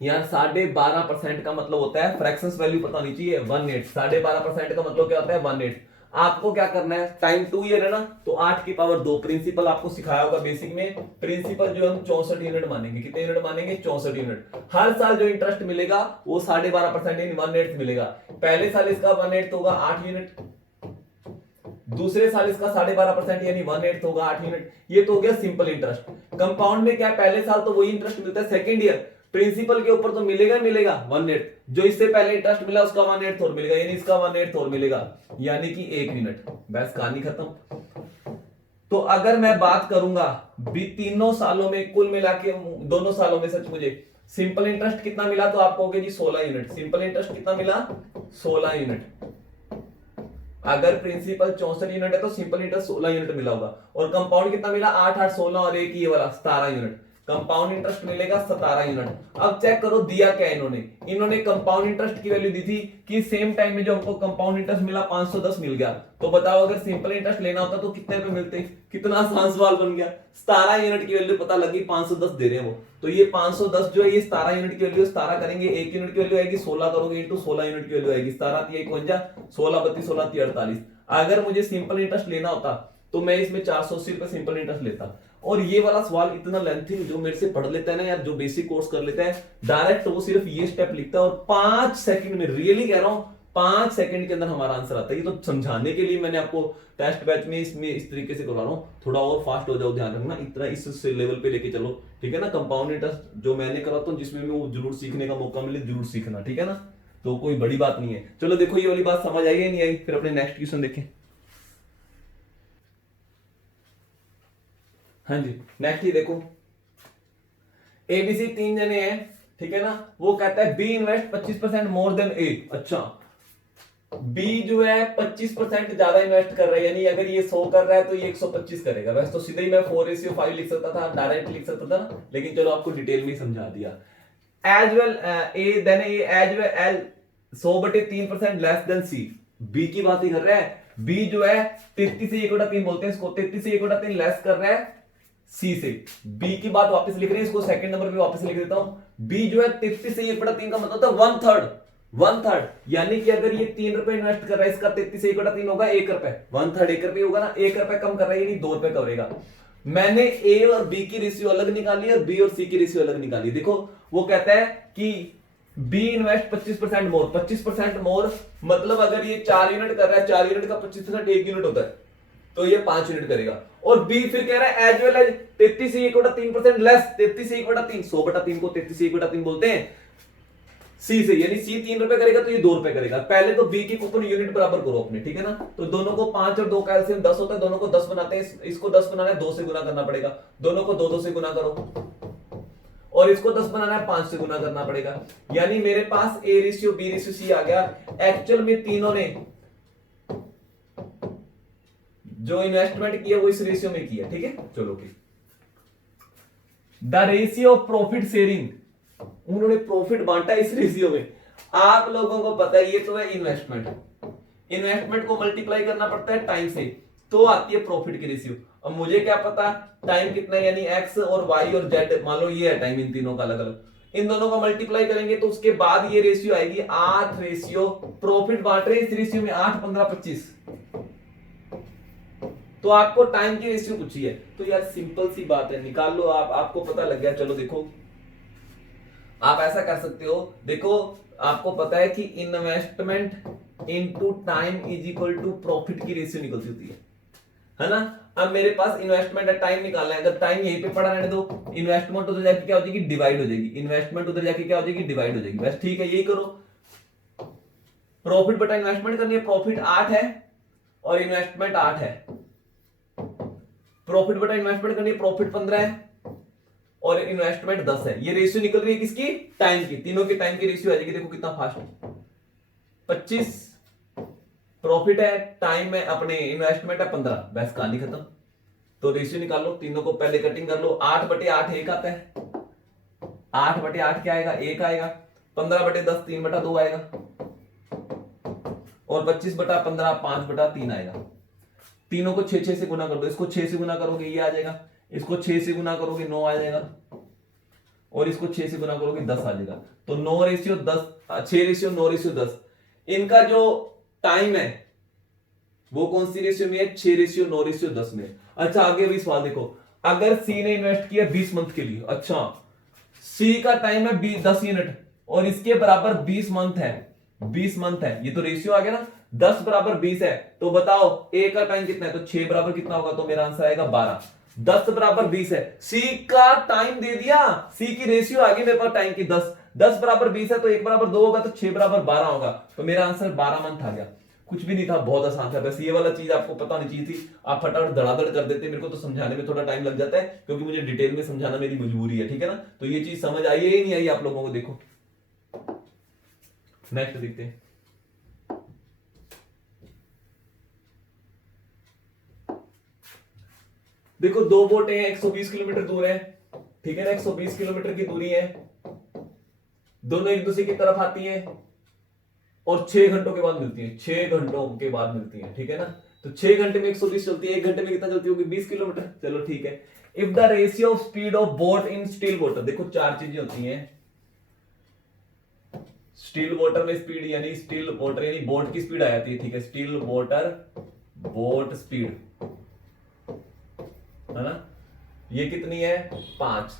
यार 12.5% का मतलब होता है, फ्रैक्शंस वैल्यू पता नहीं चाहिए, 1/8। 12.5% का मतलब क्या होता है, 1/8। आपको क्या करना है, टाइम 2 ईयर है ना, तो 8 की पावर 2 प्रिंसिपल आपको सिखाया होगा बेसिक में। प्रिंसिपल जो हम 64 यूनिट मानेंगे, कितने यूनिट मानेंगे, 64 यूनिट। हर साल जो इंटरेस्ट मिलेगा वो 12.5% यानी 1/8 मिलेगा। पहले साल इसका 1/8 होगा 8 यूनिट, दूसरे साल इसका 12.5% यानी 1/8 होगा 8 यूनिट। ये तो हो गया सिंपल इंटरेस्ट। कंपाउंड में क्या, पहले साल तो वही इंटरेस्ट मिलता है, सेकेंड ईयर प्रिंसिपल के ऊपर तो मिलेगा 1/8, जो इससे पहले इंटरेस्ट मिला उसका 1/8 और मिलेगा, यानी इसका 1/8 और मिलेगा, यानी कि 1 यूनिट। बस कहानी खत्म। तो अगर मैं बात करूंगा भी तीनों सालों में कुल मिला के, दोनों सालों में सच मुझे सिंपल इंटरेस्ट कितना मिला, तो आप कहोगे जी 16 यूनिट। सिंपल इंटरेस्ट कितना मिला, 16 यूनिट। अगर प्रिंसिपल 64 यूनिट है तो सिंपल इंटरेस्ट 16 यूनिट मिला होगा। और कंपाउंड कितना मिला, 8 8 16 और एक ये वाला 17 यूनिट। कंपाउंड इंटरेस्ट मिलेगा 17 यूनिट। अब चेक करो दिया क्या इन्होंने कंपाउंड इंटरेस्ट की वैल्यू दी थी कि सेम टाइम में जो हमको कंपाउंड इंटरेस्ट मिला 510 मिल गया। तो बताओ अगर सिंपल इंटरेस्ट लेना होता तो कितने पे मिलते, कितना आसान सवाल बन गया। 17 यूनिट की वैल्यू पता लगी, 510 दे रहे हैं वो, तो ये 510 जो है ये 17 यूनिट की वैल्यू, 17 करेंगे 1 यूनिट की वैल्यू आएगी 16 करोगे इंटू 16 यूनिट की वैल्यू आएगी 17 51 16 32 16 48। अगर मुझे सिंपल इंटरेस्ट लेना होता तो मैं इसमें 480 रुपए सिंपल इंटरेस्ट लेता। और ये वाला सवाल इतना लेंथी, जो मेरे से पढ़ लेता है ना यार, जो बेसिक कोर्स कर लेता है डायरेक्ट, वो सिर्फ ये स्टेप लिखता है और 5 सेकंड में, रियली कह रहा हूं 5 सेकंड के अंदर हमारा आंसर आता है। ये तो समझाने के लिए मैंने आपको टेस्ट बैच में इसमें इस तरीके से करवा रहा हूं, थोड़ा और फास्ट हो जाओ, ध्यान रखना, इतना इस लेवल पे लेके चलो, ठीक है ना। कंपाउंड इंटरेस्ट जो मैंने कराता हूं जिसमें वो जरूर सीखने का मौका मिले, जरूर सीखना, ठीक है ना। तो कोई बड़ी बात नहीं है। चलो देखो ये वाली बात समझ आई या नहीं आई, फिर अपने नेक्स्ट क्वेश्चन देखें। हाँ जी, नेक्स्ट ही देखो, एबीसी 3 जने हैं, ठीक है ना। वो कहता है बी इन्वेस्ट 25% मोर देन ए। अच्छा, बी जो है 25% ज्यादा इन्वेस्ट कर रहा है, यानी अगर ये 100 कर रहा है तो ये 125 करेगा। वैसे तो सीधे ही मैं 4:5 लिख सकता था, डायरेक्ट लिख सकता था ना, लेकिन चलो आपको डिटेल में समझा दिया। As well A then A as well as 100/3% less than C. B की बात ही कर रहा है। बी जो है 33 से 1/3 बोलते हैं इसको, 33 से 1/3 लेस कर रहा है सी से। बी की बात वापस लिख रहे हैं, इसको सेकंड नंबर पे वापस लिख देता हूं। बी जो है 33 से 1/3 का मतलब था 1/3, यानी कि अगर ये 3 रुपए इन्वेस्ट कर रहा है, इसका 33 से 1/3 होगा 1 रुपए, 1/3 1 रुपए होगा ना, 1 रुपए कम कर रहा है यानी 2 रुपए करेगा। मैंने ए और बी की रेशियो अलग निकाली और बी और सी की रेशियो अलग निकाली। देखो वो कहता है कि बी इन्वेस्ट 25% मोर। 25% मोर मतलब अगर ये 4 यूनिट कर रहा है, 4 यूनिट का 25% 1 यूनिट होता है, तो ये 5 यूनिट करेगा। और बी फिर कह रहा है एज वेल एज 33/1/3% लेस 33/1/3, 100/3 को 33/1/3 बोलते हैं सी से, यानी सी 3 रुपए करेगा तो ये 2 रुपए करेगा। पहले तो बी की कूपन यूनिट बराबर करो अपने, ठीक है ना। तो दोनों को 5 और 2 का एलसीएम 10 होता है, दोनों को 10 बनाते हैं। इसको 10 बनाना है 2 से गुना करना पड़ेगा, दोनों को 2 से गुना करो। और इसको 10 बनाना है 5 से गुना करना पड़ेगा। यानी मेरे पास A ratio B ratio C आ गया। एक्चुअल में तीनों ने जो इन्वेस्टमेंट किया वो इस रेशियो में किया, ठीक है। चलो ठीक, the ratio of profit sharing, उन्होंने प्रॉफिट बांटा इस रेशियो में। आप लोगों को पता है ये तो है इन्वेस्टमेंट, इन्वेस्टमेंट को मल्टीप्लाई करना पड़ता है टाइम से, तो आती है प्रॉफिट की रेशियो। अब मुझे क्या पता टाइम कितना है, यानी एक्स और वाई और जेड, मान लो ये है टाइम इन तीनों का अलग अलग, इन दोनों का मल्टीप्लाई करेंगे तो उसके बाद ये रेशियो आएगी 8 रेशियो, प्रॉफिट बांट रहे हैं इस रेशियो में 8, 15, 25। तो आपको टाइम की रेशियो पूछी है, तो यार सिंपल सी बात है, निकाल लो आप, आपको पता लग गया। चलो देखो आप ऐसा कर सकते हो, देखो आपको पता है कि investment into time is equal to profit की रेशियो निकलती होती है ना। अब मेरे पास इन्वेस्टमेंट है, टाइम निकालना है, अगर टाइम यहीं पे पड़ा रहने दो, इन्वेस्टमेंट उधर जाके क्या हो जाएगी, डिवाइड हो जाएगी, इन्वेस्टमेंट उधर जाके क्या हो जाएगी, डिवाइड हो जाएगी। बस ठीक है, यही करो। प्रॉफिट बटा इन्वेस्टमेंट करनी है, प्रॉफिट 8 है और इन्वेस्टमेंट 8 है। प्रॉफिट बटा इन्वेस्टमेंट करनी है, प्रॉफिट 15 है और इन्वेस्टमेंट 10 है। ये रेशियो निकल रही है किसकी, टाइम की। तीनों के टाइम की रेशियो आ जाएगी, देखो कितना फास्ट है। 25 प्रॉफिट है, टाइम में अपने इन्वेस्टमेंट है 15, बस कहानी खत्म। तो रेशियो निकाल लो, तीनों को पहले कटिंग कर लो। 8/8 1 आता है, 8/8 क्या आएगा, 1 आएगा। 15/10 3/2 आएगा और 25/15 5/3 आएगा। तीनों को 6 से गुना कर दो, इसको 6 से गुना करोगे ये आ जाएगा, इसको 6 से गुना करोगे 9 आ जाएगा और इसको 6 से गुना करोगे 10 आ जाएगा। तो 9:10, 6 9 10। इनका जो टाइम है वो कौन सी रेशियो में है, 6 9 10 में। अच्छा आगे भी सवाल देखो, अगर सी ने इन्वेस्ट किया 20 मंथ के लिए, अच्छा सी का टाइम है 10 यूनिट और इसके बराबर 20 मंथ है, 20 मंथ है, ये तो रेशियो आ गया ना। 10 बराबर 20 है, तो बताओ ए का टाइम कितना है, तो 6 बराबर कितना होगा, तो मेरा आंसर आएगा 12। 10 बराबर 20 है, सी का टाइम दे दिया, सी की रेशियो आ गई मेरे पास टाइम की 10। 10 बराबर 20 है तो 1 बराबर 2 होगा, तो 6 बराबर 12 होगा, तो मेरा आंसर 12 मंथ आ गया। कुछ भी नहीं था, बहुत आसान था। बस ये वाला चीज आपको पता नहीं चाहिए थी, आप फटाफट धड़ाधड़ कर देते। मेरे को तो समझाने में थोड़ा टाइम लग जाता है क्योंकि मुझे डिटेल में समझाना मेरी मजबूरी है, ठीक है ना। तो ये चीज समझ आई है या नहीं आई आप लोगों को, देखो नेक्स्ट देखते हैं। देखो दो बोटें हैं, 120 किलोमीटर दूर है, ठीक है ना, 120 किलोमीटर की दूरी है, दोनों एक दूसरे की तरफ आती हैं और 6 घंटों के बाद मिलती हैं, 6 घंटों के बाद मिलती हैं, ठीक है ना। तो 6 घंटे में 120 चलती है, 1 घंटे में कितना चलती होगी, 20 किलोमीटर। चलो ठीक है। If the ratio of speed of boat in still water, देखो 4 चीजें होती हैं स्टिल वाटर में स्पीड, यानी स्टिल वाटर यानी बोट की स्पीड आ जाती है, ठीक है। स्टिल वाटर बोट स्पीड है ना, ये कितनी है 5,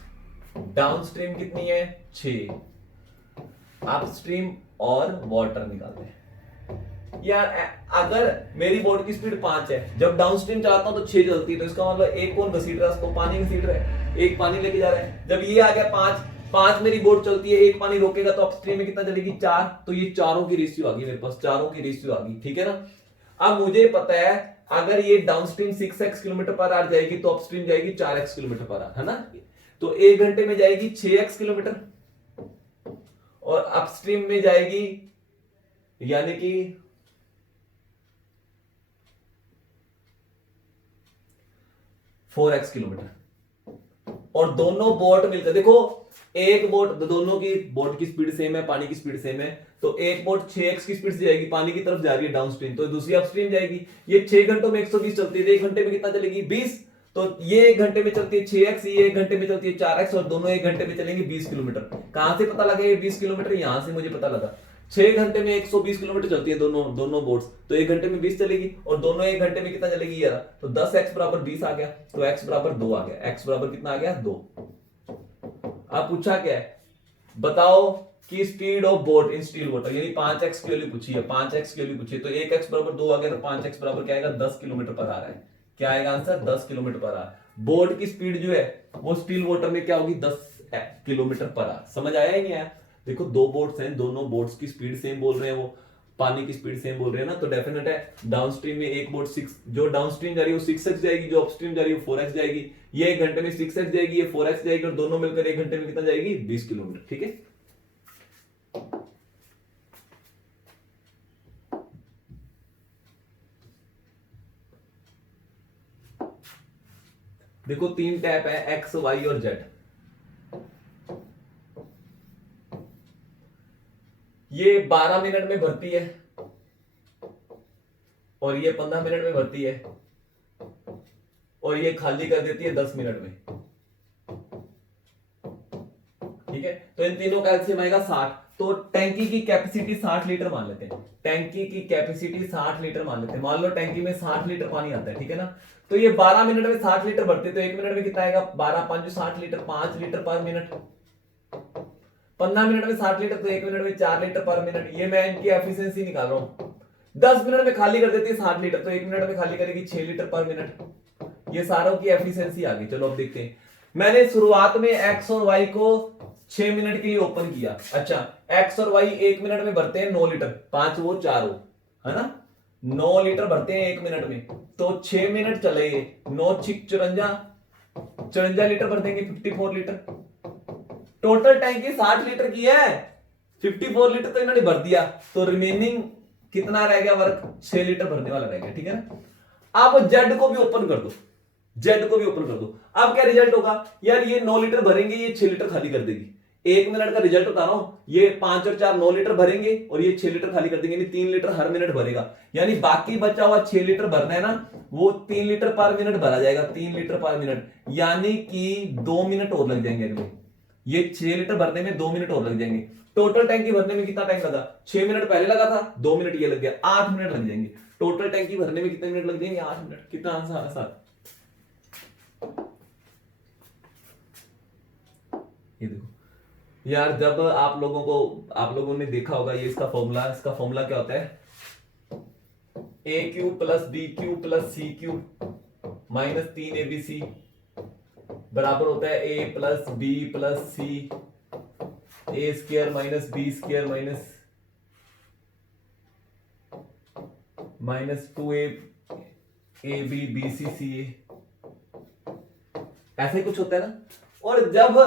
डाउन स्ट्रीम कितनी है 6, अपस्ट्रीम और वाटर निकालते हैं। यार अगर मेरी बोट की स्पीड 5 है, जब डाउन स्ट्रीम चलाता हूं तो 6 चलती है, तो इसका मतलब एक कौन घसीट रहा है उसको, पानी घसीट रहा है, एक पानी लेके जा रहा है। जब ये आ गया 5 मेरी बोट चलती है, एक पानी रोकेगा तो अपस्ट्रीम में कितना चलेगी 4, तो ये चारों की रेशियो आ गई मेरे पास, चारों की रेशियो आ गई, ठीक है ना। अब मुझे पता है अगर ये downstream 6x kilometre per hour जाएगी तो अपस्ट्रीम जाएगी 4x किलोमीटर पर आवर, है ना। तो 1 घंटे में जाएगी 6x किलोमीटर और अपस्ट्रीम में जाएगी यानी कि 4x किलोमीटर। और दोनों बोट मिलकर देखो, एक बोट, दोनों की बोट की स्पीड सेम है, पानी की स्पीड सेम है, तो एक बोट 6x की स्पीड से जाएगी, पानी की तरफ जा रही है डाउनस्ट्रीम, तो दूसरी अपस्ट्रीम जाएगी। ये 6 घंटों में 120 चलती है, 1 घंटे में कितना चलेगी 20, तो ये 1 घंटे में चलती है 6x, ये 1 घंटे में चलती है 4x और दोनों 1 घंटे में चलेंगे 20 किलोमीटर। कहां से पता लगा ये 20 किलोमीटर, यहां से मुझे पता लगा। 6 घंटे में 120 किलोमीटर चलती है दोनों बोट्स, तो 1 घंटे में 20 चलेगी और दोनों 1 घंटे में कितना चलेगी यार, तो 10x बराबर 20 आ गया, तो x बराबर 2 आ गया, x बराबर कितना आ गया 2। अब पूछा क्या है, बताओ की speed of boat in still water, यानी 5x की वैल्यू पूछी है, 5x की वैल्यू पूछी है, तो 1x बराबर 2 आ गया, तो 5x बराबर क्या आएगा 10 किलोमीटर पर आ रहा है। क्या आएगा आंसर 10 किलोमीटर पर आ। बोट की स्पीड जो है वो स्टिल वाटर में क्या होगी 10 किलोमीटर पर आ। समझ आया ही नहीं आया? देखो दो बोट्स हैं, दोनों बोट्स की स्पीड सेम बोल रहे हैं, वो पानी की स्पीड सेम बोल रहे हैं ना, तो डेफिनेट है डाउनस्ट्रीम में एक बोट 6 जो डाउनस्ट्रीम जा रही है वो 6x जाएगी, जो अपस्ट्रीम जा रही है वो 4x जाएगी। ये 1 घंटे में 6x जाएगी, ये 4x जाएगी, और दोनों मिलकर 1 घंटे में कितना जाएगी 20 किलोमीटर। ठीक है, देखो 3 टैप है एक्स वाई और जेड। ये 12 मिनट में भरती है और ये 15 मिनट में भरती है, और ये खाली कर देती है 10 मिनट में। ठीक है, तो इन तीनों का एलसीएम आएगा 60। तो टैंकी की कैपेसिटी 60 लीटर मान लेते हैं, टैंकी की कैपेसिटी 60 लीटर मान लेते हैं। मान लो टैंकी में 60 लीटर पानी आता है, ठीक है ना, तो ये 12 मिनट में 60 लीटर भरते, तो 1 मिनट में कितना आएगा 12 5 60 लीटर, 5 लीटर पर मिनट। 15 मिनट में 60 लीटर, तो 1 मिनट में 4 लीटर पर मिनट। ये मैं इनकी एफिशिएंसी निकाल रहा हूं। 10 मिनट में खाली कर देती है 60 लीटर, तो 1 मिनट में खाली करेगी 6 लीटर पर मिनट। ये सारों की एफिशिएंसी आ गई। चलो अब देखते हैं। मैंने शुरुआत में एक्स और वाई को 6 मिनट के लिए ओपन किया। अच्छा, एक्स और वाई 1 मिनट में भरते हैं 9 लीटर, 5 वो 4 हो, है ना, 9 लीटर भरते हैं 1 मिनट में, तो 6 मिनट चले, 9 6 54 लीटर भर देंगे, 54 लीटर। टोटल टैंकी 60 लीटर की है, 54 लीटर तो इन्होंने भर दिया, तो रिमेनिंग कितना रह गया वर्क 6 लीटर भरने वाला रह गया। ठीक है ना, अब जेड को भी ओपन कर दो, जेड को भी ओपन कर दो। अब क्या रिजल्ट होगा यार, ये 9 लीटर भरेंगे, ये 6 लीटर खाली कर देगी। 1 मिनट का रिजल्ट बता रहा हूं, ये 5 और 4 9 लीटर भरेंगे और ये 6 लीटर खाली कर देंगे, यानी 3 लीटर हर मिनट भरेगा। यानी बाकी बचा हुआ 6 लीटर भरना है ना, वो 3 लीटर पर मिनट भरा जाएगा, 3 लीटर पर मिनट, यानी कि 2 मिनट और लग जाएंगे इनमें। ये 6 लीटर भरने में 2 मिनट और लग जाएंगे। टोटल टैंकी भरने में कितना टाइम लगा, 6 मिनट पहले लगा था, 2 मिनट ये लग गया, 8 मिनट लग जाएंगे। टोटल टैंकी भरने में कितने मिनट लग जाएंगे 8 मिनट। कितना आंसर? ये देखो यार, जब आप लोगों ने देखा होगा ये इसका फॉर्मूला क्या होता है, A cube plus B cube plus C cube minus 3abc बराबर होता है A plus B plus C A square minus B square minus 2a A B B C C A, ऐसा ही कुछ होता है ना। और जब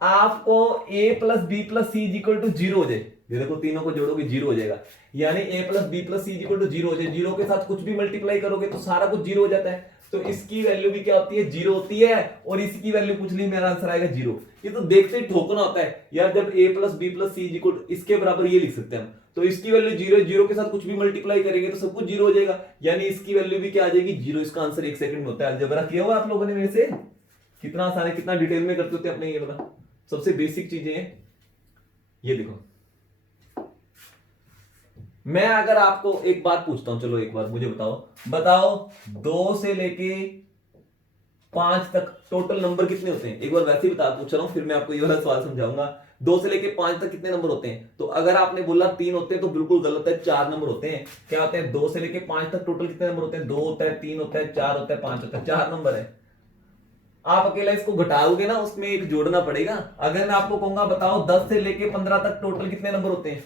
आपको a plus B plus c equal to 0 हो जाए, ये देखो तीनों को जोड़ोगे 0 हो जाएगा, यानी a plus B plus c equal to 0 हो जाए, 0 के साथ कुछ भी मल्टीप्लाई करोगे तो सारा कुछ 0 हो जाता है, तो इसकी वैल्यू भी क्या होती है 0 होती है, और इसकी वैल्यू पूछ ली, मेरा आंसर आएगा 0। ये तो देखते ही ठोकना होता है यार, जब a plus B plus c equal इसके बराबर ये लिख सकते हैं हम, तो इसकी वैल्यू 0, 0 के साथ कुछ भी मल्टीप्लाई करेंगे तो सब कुछ 0 हो जाएगा, यानी इसकी वैल्यू भी क्या आ जाएगी 0। इसका आंसर 1 सेकंड में होता है। अलजेब्रा किया हुआ आप लोगों ने मेरे से? कितना आसान है, कितना डिटेल में करते होते अपने, ये बता, सबसे बेसिक चीजें हैं। ये देखो, मैं अगर आपको एक बात पूछता हूं, चलो एक बार मुझे बताओ 2 से लेके 5 तक टोटल नंबर कितने होते हैं? एक बार वैसे ही पूछ रहा हूं, फिर मैं आपको ये वाला सवाल समझाऊंगा। 2 से लेके 5 तक कितने नंबर होते हैं? तो अगर आपने बोला 3 होते हैं तो बिल्कुल गलत है, 4 नंबर होते हैं। क्या होते हैं 2 से लेके 5 तक टोटल कितने नंबर होते हैं? 2 होता है, 3 होता है, 4 होता है, 5 होता है, 4 नंबर है। आप अकेला इसको घटाओगे ना, उसमें एक जोड़ना पड़ेगा। अगर मैं आपको कहूंगा बताओ 10 से लेके 15 तक टोटल कितने नंबर होते हैं,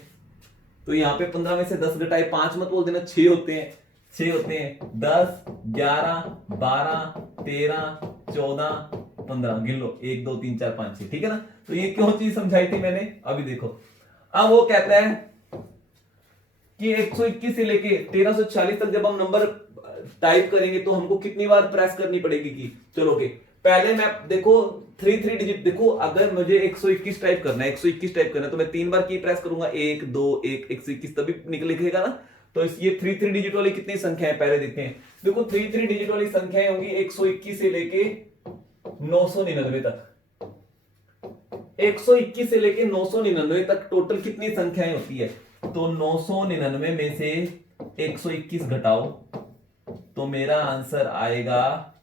तो यहाँ पे 15 में से 10 घटाए 5 मत बोल देना, 6 होते हैं, 6 होते हैं। 10 11 12 13 14 15 गिन लो, 1 2 3 4 5 6, ठीक है ना। तो ये क्यों चीज समझाई थी मैंने, अभी देखो। अब वो कहता है कि 121 से लेके 1340 तक जब हम नंबर टाइप करेंगे तो हमको कितनी बार प्रेस करनी पड़ेगी की? चलो ओके, पहले मैं देखो 3 डिजिट, देखो अगर मुझे 121 टाइप करना है, 121 टाइप करना है, तो मैं 3 बार की प्रेस करूंगा, 1 2 1 121, तभी निकलेगा ना। तो ये 3 डिजिट वाली कितनी संख्या है पहले देखते हैं। देखो 3 डिजिट वाली संख्याएं होंगी 121 से लेके 999 तक। 121 से लेके 999 तक टोटल कितनी संख्याएं होती है? तो 999 में से 121 घटाओ तो मेरा आंसर आएगा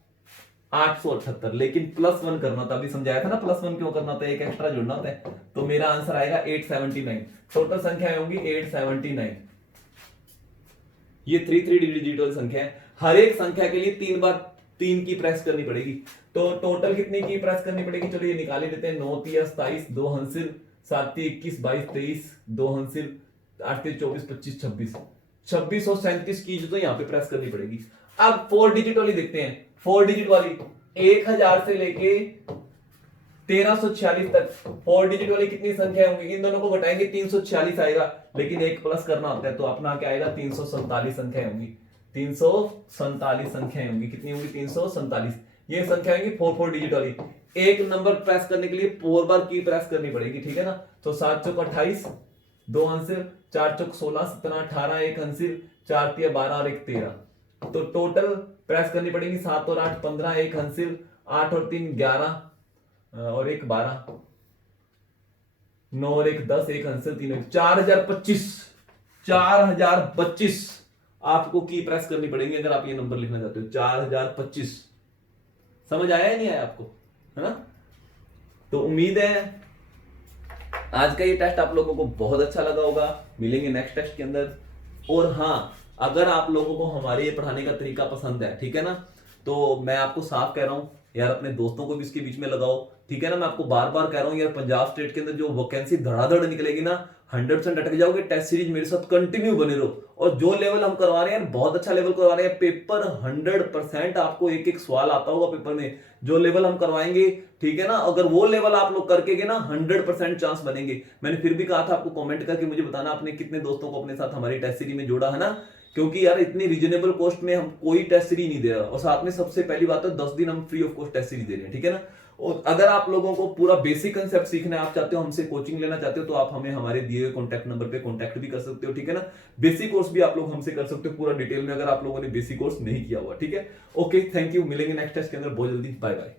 878, लेकिन +1 करना था, अभी समझाया था ना +1 क्यों करना था, एक एक्स्ट्रा जोड़ना होता है। तो मेरा आंसर आएगा 879। टोटल संख्या होंगी 879। ये 3 डिजिटल संख्या है। हर एक संख्या के लिए 3 बार 3 की प्रेस करनी पड़ेगी। तो टोटल कितनी की प्रेस करनी पड़ेगी, चलो ये निकाल ही लेते हैं। 9 × 27, 2 हंसिल, 7 × 21, 22, 23, 2 हंसिल, 8 × 24, 25, 26, 2637 की जो तो यहाँ पे प्रेस करनी पड़ेगी। अब 4 डिजिट वाली देखते हैं। 4 डिजिट वाली 1000 से लेके 1346 तक 4 डिजिट वाली कितनी संख्या होंगी, इन दोनों को घटाएंगे 346 आएगा, लेकिन एक प्लस करना होता है तो अपना क्या आएगा 347 संख्याएं होंगी। 347 संख्याएं होंगी, कितनी होंगी 347। ये संख्या होंगी 4 डिजिट वाली। एक नंबर प्रेस करने के लिए 4 बार की प्रेस करनी पड़ेगी, ठीक है ना। तो 7 चौक 28, 2 हंसिल, 4 चौक 16, 17, 18, 1 हंसिल, 4 तिया 12 और 1 13। तो टोटल प्रेस करनी पड़ेगी 7 और 8 15, 1 हंसिल, 8 और 3 11 और 1 12, 9 और 1 10, 1 हंसिल, 3 4025। 4025 आपको की प्रेस करनी पड़ेगी अगर आप ये नंबर लिखना चाहते हो। 4025 समझ आया या नहीं आया आपको, है ना। तो उम्मीद है आज का ये टेस्ट आप लोगों को बहुत अच्छा लगा होगा। मिलेंगे नेक्स्ट टेस्ट के अंदर। और हाँ, अगर आप लोगों को हमारे ये पढ़ाने का तरीका पसंद है, ठीक है ना, तो मैं आपको साफ कह रहा हूं यार, अपने दोस्तों को भी इसके बीच में लगाओ, ठीक है ना। मैं आपको बार बार कह रहा हूं यार, पंजाब स्टेट के अंदर जो वैकेंसी धड़ाधड़ निकलेगी ना, 100% अटक जाओगे। टेस्ट सीरीज मेरे साथ कंटिन्यू बने रहो। और जो लेवल हम करवा रहे हैं, बहुत अच्छा लेवल करवा रहे हैं। पेपर 100% आपको एक एक सवाल आता होगा पेपर में, जो लेवल हम करवाएंगे, ठीक है ना। अगर वो लेवल आप लोग करके गए ना, 100% चांस बनेंगे। मैंने फिर भी कहा था आपको कमेंट करके मुझे बताना आपने कितने दोस्तों को अपने साथ हमारी टेस्ट सीरीज में जोड़ा, है ना। क्योंकि यार इतनी रीजनेबल कॉस्ट में हम कोई टेस्ट सीरीज नहीं दे रहा, और साथ में सबसे पहली बात है 10 दिन हम free of cost test series दे रहे हैं, ठीक है ना। और अगर आप लोगों को पूरा बेसिक कंसेप्ट सीखना है, आप चाहते हो हमसे कोचिंग लेना चाहते हो, तो आप हमें हमारे दिए हुए कॉन्टैक्ट नंबर पे कॉन्टैक्ट भी कर सकते हो, ठीक है ना। बेसिक कोर्स भी आप लोग हमसे कर सकते हो पूरा डिटेल में, अगर आप लोगों ने बेसिक कोर्स नहीं किया हुआ, ठीक है। Okay, thank you. मिलेंगे नेक्स्ट टेस्ट के अंदर बहुत जल्दी। Bye bye.